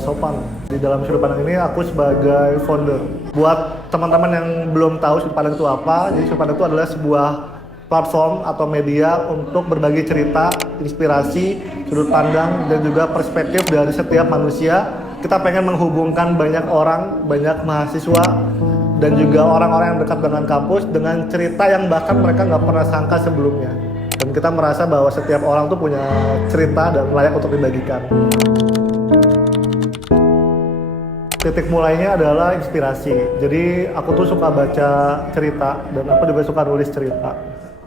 Sopan. Di dalam sudut pandang ini aku sebagai founder. Buat teman-teman yang belum tahu sudut pandang itu apa, jadi sudut pandang itu adalah sebuah platform atau media untuk berbagi cerita, inspirasi, sudut pandang, dan juga perspektif dari setiap manusia. Kita pengen menghubungkan banyak orang, banyak mahasiswa, dan juga orang-orang yang dekat dengan kampus dengan cerita yang bahkan mereka nggak pernah sangka sebelumnya. Dan kita merasa bahwa setiap orang tuh punya cerita dan layak untuk dibagikan. Titik mulainya adalah inspirasi. Jadi aku tuh suka baca cerita dan aku juga suka nulis cerita.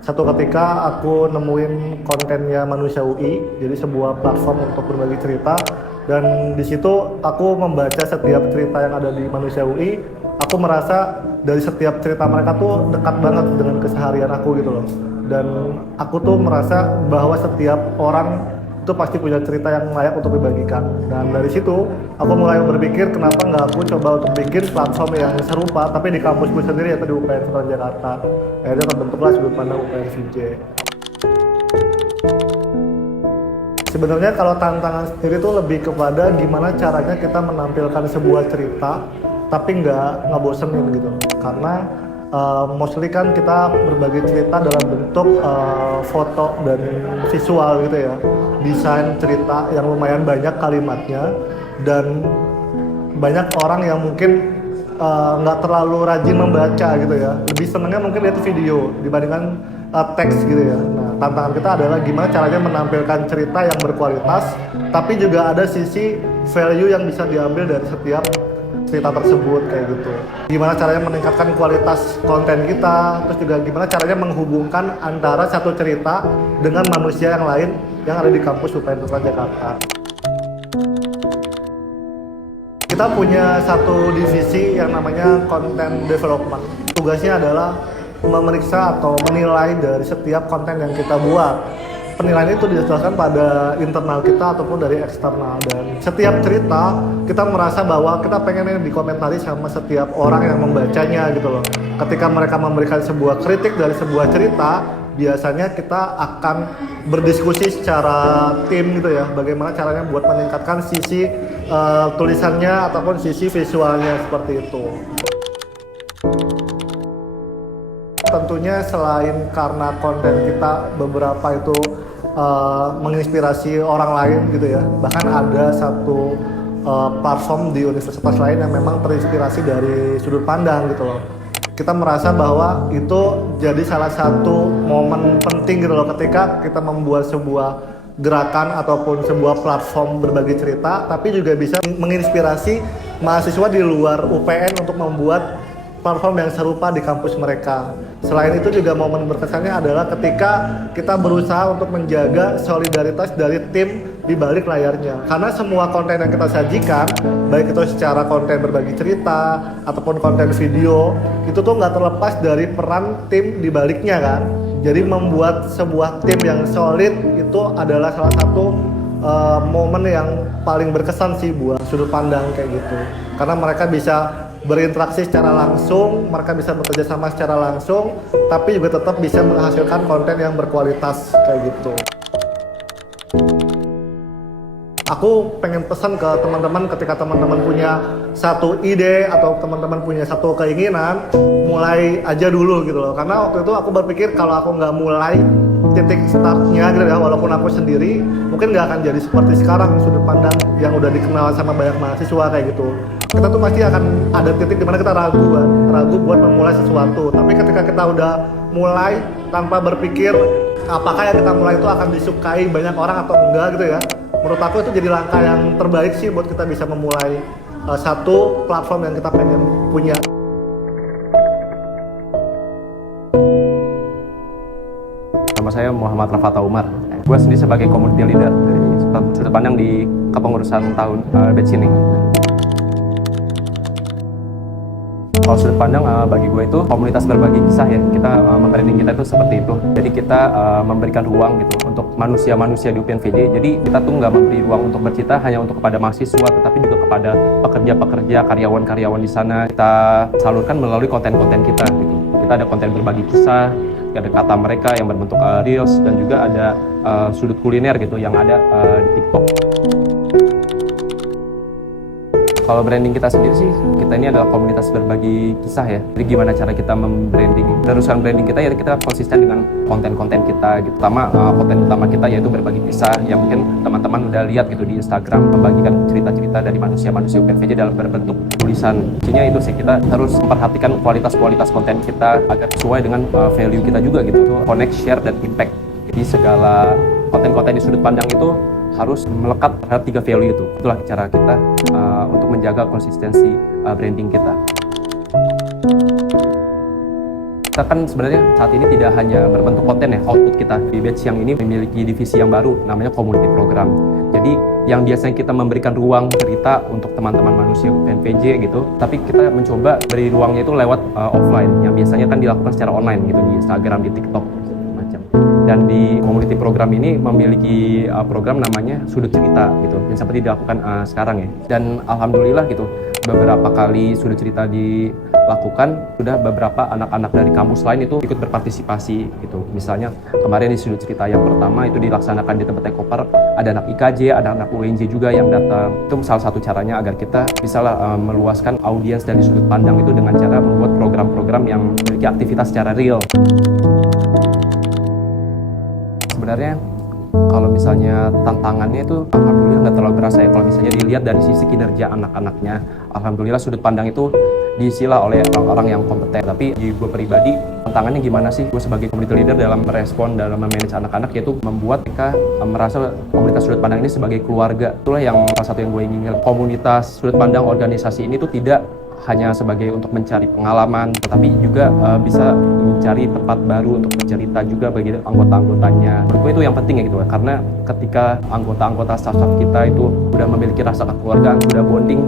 Satu ketika aku nemuin kontennya Manusia UI, jadi sebuah platform untuk berbagi cerita, dan di situ aku membaca setiap cerita yang ada di Manusia UI. Aku merasa dari setiap cerita mereka tuh dekat banget dengan keseharian aku gitu loh. Dan aku tuh merasa bahwa setiap orang itu pasti punya cerita yang layak untuk dibagikan. Dan dari situ aku mulai berpikir kenapa nggak aku coba untuk bikin platform yang serupa tapi di kampusku sendiri yaitu di UPN Veteran Jakarta. Akhirnya terbentuklah sudut pandang UPN VJ. Sebenarnya kalau tantangan sendiri itu lebih kepada gimana caranya kita menampilkan sebuah cerita tapi nggak ngebosenin gitu. Karena mostly kan kita berbagi cerita dalam bentuk foto dan visual gitu ya, desain cerita yang lumayan banyak kalimatnya, dan banyak orang yang mungkin nggak terlalu rajin membaca gitu ya, lebih senengnya mungkin lihat video dibandingkan teks gitu ya. Nah, tantangan kita adalah gimana caranya menampilkan cerita yang berkualitas tapi juga ada sisi value yang bisa diambil dari setiap cerita tersebut kayak gitu. Gimana caranya meningkatkan kualitas konten kita, terus juga gimana caranya menghubungkan antara satu cerita dengan manusia yang lain yang ada di kampus UPN Veteran Jakarta. Kita punya satu divisi yang namanya content development. Tugasnya adalah memeriksa atau menilai dari setiap konten yang kita buat. Penilaian itu dijelaskan pada internal kita ataupun dari eksternal, dan setiap cerita kita merasa bahwa kita pengen dikomentari sama setiap orang yang membacanya gitu loh. Ketika mereka memberikan sebuah kritik dari sebuah cerita, biasanya kita akan berdiskusi secara tim gitu ya, bagaimana caranya buat meningkatkan sisi tulisannya ataupun sisi visualnya seperti itu. Tentunya selain karena konten kita beberapa itu menginspirasi orang lain gitu ya, bahkan ada satu platform di universitas lain yang memang terinspirasi dari sudut pandang gitu loh. Kita merasa bahwa itu jadi salah satu momen penting gitu loh ketika kita membuat sebuah gerakan ataupun sebuah platform berbagi cerita, tapi juga bisa menginspirasi mahasiswa di luar UPN untuk membuat platform yang serupa di kampus mereka. Selain itu juga momen berkesannya adalah ketika kita berusaha untuk menjaga solidaritas dari tim di balik layarnya. Karena semua konten yang kita sajikan, baik itu secara konten berbagi cerita ataupun konten video, itu tuh nggak terlepas dari peran tim di baliknya kan. Jadi membuat sebuah tim yang solid itu adalah salah satu momen yang paling berkesan sih buat sudut pandang kayak gitu. Karena mereka bisa berinteraksi secara langsung, mereka bisa bekerja sama secara langsung, tapi juga tetap bisa menghasilkan konten yang berkualitas kayak gitu. Aku pengen pesan ke teman-teman ketika teman-teman punya satu ide atau teman-teman punya satu keinginan, mulai aja dulu gitu loh. Karena waktu itu aku berpikir kalau aku nggak mulai titik startnya gitu ya, walaupun aku sendiri, mungkin nggak akan jadi seperti sekarang sudut pandang yang udah dikenal sama banyak mahasiswa kayak gitu. Kita tuh pasti akan ada titik dimana kita ragu buat memulai sesuatu. Tapi ketika kita udah mulai tanpa berpikir apakah yang kita mulai itu akan disukai banyak orang atau enggak gitu ya, menurut aku itu jadi langkah yang terbaik sih buat kita bisa memulai satu platform yang kita pengen punya. Nama saya Muhammad Rafata Umar. Gue sendiri sebagai community leader dari sudut pandang di kepengurusan tahun batch ini. Kalau sudut pandang bagi gue itu komunitas berbagi kisah ya. Kita membranding kita itu seperti itu. Jadi kita memberikan ruang gitu untuk manusia-manusia di UPN VJ. Jadi kita tuh nggak memberi ruang untuk bercerita hanya untuk kepada mahasiswa, tetapi juga kepada pekerja-pekerja, karyawan-karyawan di sana. Kita salurkan melalui konten-konten kita gitu. Kita ada konten berbagi kisah, ada kata mereka yang berbentuk reels, dan juga ada sudut kuliner gitu yang ada di TikTok. Kalau branding kita sendiri sih, kita ini adalah komunitas berbagi kisah ya. Jadi gimana cara kita membranding, meneruskan branding kita ya kita konsisten dengan konten-konten kita gitu. Pertama, konten utama kita yaitu berbagi kisah yang mungkin teman-teman udah lihat gitu di Instagram, membagikan cerita-cerita dari manusia-manusia UPNVJ dalam berbentuk tulisan. Intinya itu sih, kita harus memperhatikan kualitas-kualitas konten kita agar sesuai dengan value kita juga gitu. Connect, share, dan impact. Jadi segala konten-konten di sudut pandang itu harus melekat terhadap 3 value itu. Itulah cara kita untuk menjaga konsistensi branding kita. Kita kan sebenarnya saat ini tidak hanya berbentuk konten ya, output kita. Di batch yang ini memiliki divisi yang baru, namanya community program. Jadi yang biasanya kita memberikan ruang cerita untuk teman-teman manusia UPNVJ gitu, tapi kita mencoba beri ruangnya itu lewat offline, yang biasanya kan dilakukan secara online gitu, di Instagram, di TikTok, macam. Dan di community program ini memiliki program namanya Sudut Cerita gitu, yang seperti dilakukan sekarang ya. Dan alhamdulillah gitu, beberapa kali Sudut Cerita dilakukan, sudah beberapa anak-anak dari kampus lain itu ikut berpartisipasi gitu. Misalnya kemarin di Sudut Cerita yang pertama itu dilaksanakan di tempat Ekopar, ada anak IKJ, ada anak UNJ juga yang datang. Itu salah satu caranya agar kita bisa meluaskan audiens dari sudut pandang itu dengan cara membuat program-program yang memiliki aktivitas secara real. Sebenarnya kalau misalnya tantangannya itu alhamdulillah nggak terlalu berasa ya. Kalau misalnya dilihat dari sisi kinerja anak-anaknya, alhamdulillah sudut pandang itu diisilah oleh orang-orang yang kompeten. Tapi di gue pribadi, tantangannya gimana sih gue sebagai community leader dalam merespon, dalam memanage anak-anak, yaitu membuat mereka merasa komunitas sudut pandang ini sebagai keluarga. Itulah yang salah satu yang gue inginkan. Komunitas sudut pandang organisasi ini tuh tidak hanya sebagai untuk mencari pengalaman, tetapi juga bisa mencari tempat baru untuk bercerita juga bagi anggota-anggotanya. Menurut gue itu yang penting ya gitu, karena ketika anggota-anggota staff-staff kita itu sudah memiliki rasa kekeluargaan, sudah bonding,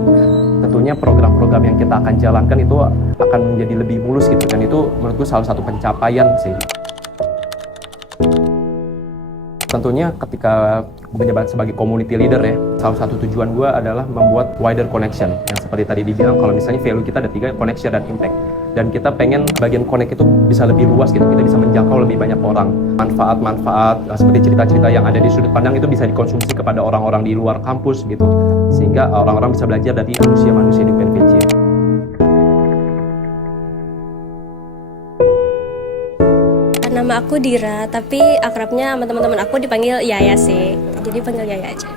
tentunya program-program yang kita akan jalankan itu akan menjadi lebih mulus gitu, dan itu menurut gue salah satu pencapaian sih. Tentunya ketika gue menjabat sebagai community leader ya, salah satu tujuan gue adalah membuat wider connection. Yang seperti tadi dibilang, kalau misalnya value kita ada 3, connection dan impact. Dan kita pengen bagian connect itu bisa lebih luas gitu, kita bisa menjangkau lebih banyak orang. Manfaat-manfaat seperti cerita-cerita yang ada di sudut pandang itu bisa dikonsumsi kepada orang-orang di luar kampus gitu. Sehingga orang-orang bisa belajar dari manusia-manusia di UPNVJ. Nama aku Dira, tapi akrabnya sama teman-teman aku dipanggil Yaya sih. Jadi panggil Yaya aja.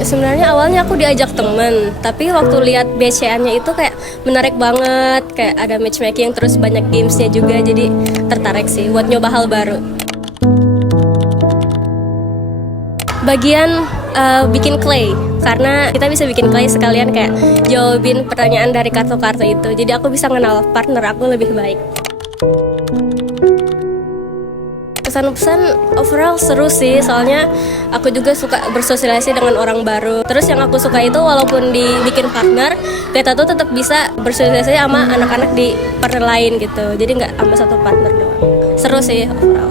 Sebenarnya awalnya aku diajak temen, tapi waktu lihat BCA-nya itu kayak menarik banget, kayak ada matchmaking terus banyak gamesnya juga, jadi tertarik sih buat nyoba hal baru. Bagian bikin clay, karena kita bisa bikin clay sekalian kayak jawabin pertanyaan dari kartu-kartu itu, jadi aku bisa kenal partner aku lebih baik. Pesan-pesan overall seru sih, soalnya aku juga suka bersosialisasi dengan orang baru. Terus yang aku suka itu walaupun dibikin partner, kita tuh tetap bisa bersosialisasi sama anak-anak di partner lain gitu, jadi nggak sama satu partner doang. Seru sih overall.